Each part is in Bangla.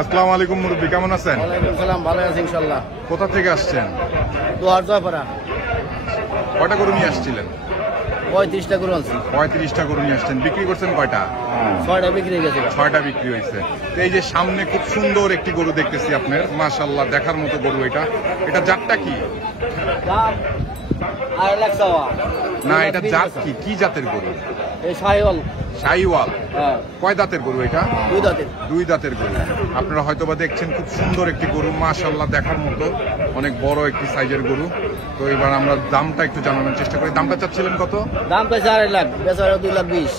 আসসালামু আলাইকুম মুরব্বি, কেমন আছেন? ওয়ালাইকুম সালাম, ভালো আছি ইনশাআল্লাহ। কোথা থেকে আসছেন? দোহার জয়পাড়া। কয়টা গরু নিয়ে আসছিলেন? 35টা গরু আনছি। 35টা গরু নিয়ে আসছেন। বিক্রি করছেন কয়টা? 6টা বিক্রি হয়ে গেছে। 6টা বিক্রি হয়েছে। তো এই যে সামনে খুব সুন্দর একটি গরু দেখতেছি আপনার, মাশাআল্লাহ দেখার মতো গরু। এটা জাতটা কি? দাম 2.5 লাখ চাওয়া। না, এটা জাত কি? কি জাতের গরু? এই শাহিওয়াল। শাহিওয়াল। হ্যাঁ। কয় দাঁতের গরু এটা? 2 দাঁতের। 2 দাঁতের গরু। আপনারা হয়তোবা দেখছেন খুব সুন্দর একটি গরু, মাশাআল্লাহ দেখার মতো, অনেক বড় একটি সাইজের গরু। তো এবার আমরা দামটা একটু জানানোর চেষ্টা করি। দামটা চাচ্ছিলেন কত? দাম তো 2.5 লাখ, বেচারা 2,20,000।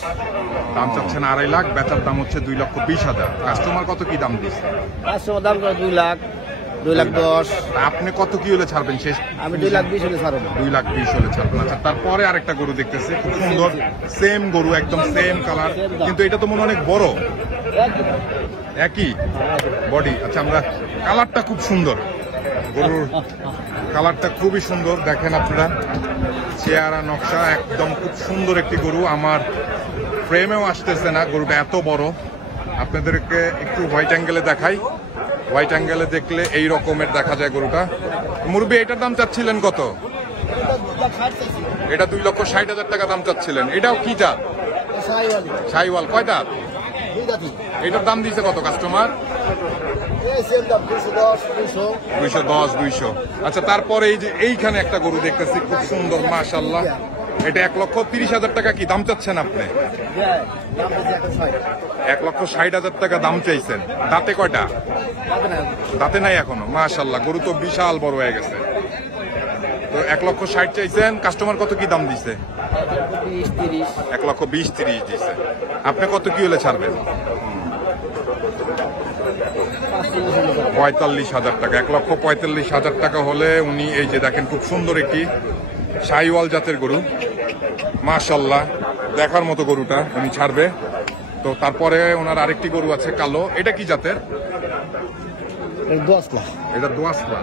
দাম চাচ্ছেন 2.5 লাখ, বেচার দাম হচ্ছে 2,20,000। কাস্টমার কত কি দাম দিচ্ছে? কাস্টমার দাম করে 2 লাখ, 2,10,000। আপনি কত কি হলে ছাড়বেন শেষ? আমি 2,20,000 হলে ছাড়ব। 2,20,000 হলে ছাড়বেন। আচ্ছা, তারপরে আরেকটা গরু দেখতেছি খুব সুন্দর, সেম গরু, একদম সেম কালার, কিন্তু এটা তো মনে অনেক বড়। একই বডি। আচ্ছা, আমরা কালারটা খুব সুন্দর, গরুর কালারটা খুবই সুন্দর। দেখেন আপনারা, চেহারা নকশা একদম খুব সুন্দর একটি গরু। আমার ফ্রেমেও আসতেছে না, গরুটা এত বড়। আপনাদেরকে একটু হোয়াইট অ্যাঙ্গেলে দেখাই। হোয়াইট অ্যাঙ্গেলে দেখলে এই রকমের দেখা যায় গরুটা। মুরব্বি, এটার দাম চাচ্ছিলেন কত? এটা 2,60,000 টাকা দাম চাচ্ছিলেন। এটাও কি জাত? শাহিওয়াল। কয় দাঁত? 2 দাঁতের। এটার দাম দিয়েছে কত কাস্টমার? 210, 200। আচ্ছা, তারপরে এই যে এইখানে একটা গরু দেখতেছি খুব সুন্দর, মাশাআল্লাহ। এটা 1,30,000 টাকা কি দাম চাচ্ছেন আপনি? 1,60,000 টাকা দাম চাইছেন। দাঁতে কয়টা? দাঁতে নাই এখনো। মাশাআল্লাহ, গরু তো বিশাল বড় হয়ে গেছে। তো 1,60,000 চাইছেন, কাস্টমার কত কি দাম দিছে? 1,20,000-1,30,000 দিছে। আপনি কত কি হলে ছাড়বেন? 45,000 টাকা। 1,45,000 টাকা হলে উনি, এই যে দেখেন খুব সুন্দর একটি শাহিওয়াল জাতের গরু, মাশাআল্লাহ দেখার মতো গরুটা উনি ছাড়বে। তো তারপরে ওনার আরেকটি গরু আছে কালো। এটা কি জাতের? এটা দোয়াসলা।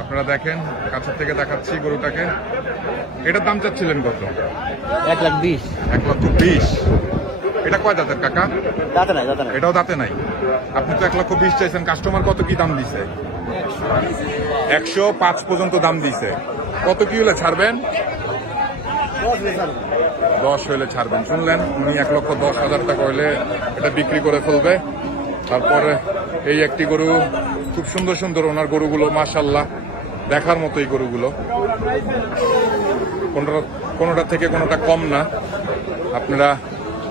আপনারা দেখেন, কাছের থেকে দেখাচ্ছি গরুটাকে। এটার দাম চাচ্ছিলেন কত? 1,20,000। 1,20,000। এটা কয় দাঁতের কাকা? দাঁতে নাই। এটাও দাঁতে নাই। আপনি তো 1,20,000 চাইছেন, কাস্টমার কত কি দাম দিছে? 105 পর্যন্ত দাম দিছে। কত কি হলে ছাড়বেন? 10 হলে ছাড়বেন। শুনলেন, উনি 1,10,000 টাকা হলে এটা বিক্রি করে ফেলবে। তারপরে এই একটি গরু, খুব সুন্দর সুন্দর ওনার গরুগুলো, মাশাআল্লাহ দেখার মতো এই গরুগুলো। কোনোটা থেকে কোনোটা কম না। আপনারা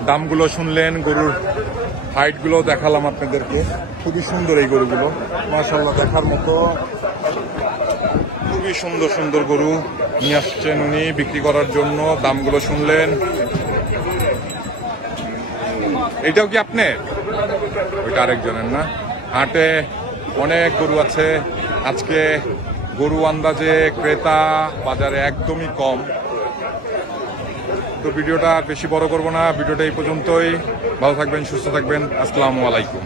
দামগুলো শুনলেন, গরুর হাইটগুলো দেখালাম আপনাদেরকে। খুবই সুন্দর এই গরুগুলো, মাশাআল্লাহ দেখার মতো। খুবই সুন্দর সুন্দর গরু নিয়ে আসছেন উনি বিক্রি করার জন্য। দামগুলো শুনলেন। এটাও কি আপনি? ওইটা আরেকজনের না। হাটে অনেক গরু আছে আজকে। গরু আন্দাজে ক্রেতা বাজারে একদমই কম। তো ভিডিওটা বেশি বড় করব না, ভিডিওটা এই পর্যন্তই। ভালো থাকবেন, সুস্থ থাকবেন। আসসালামু আলাইকুম।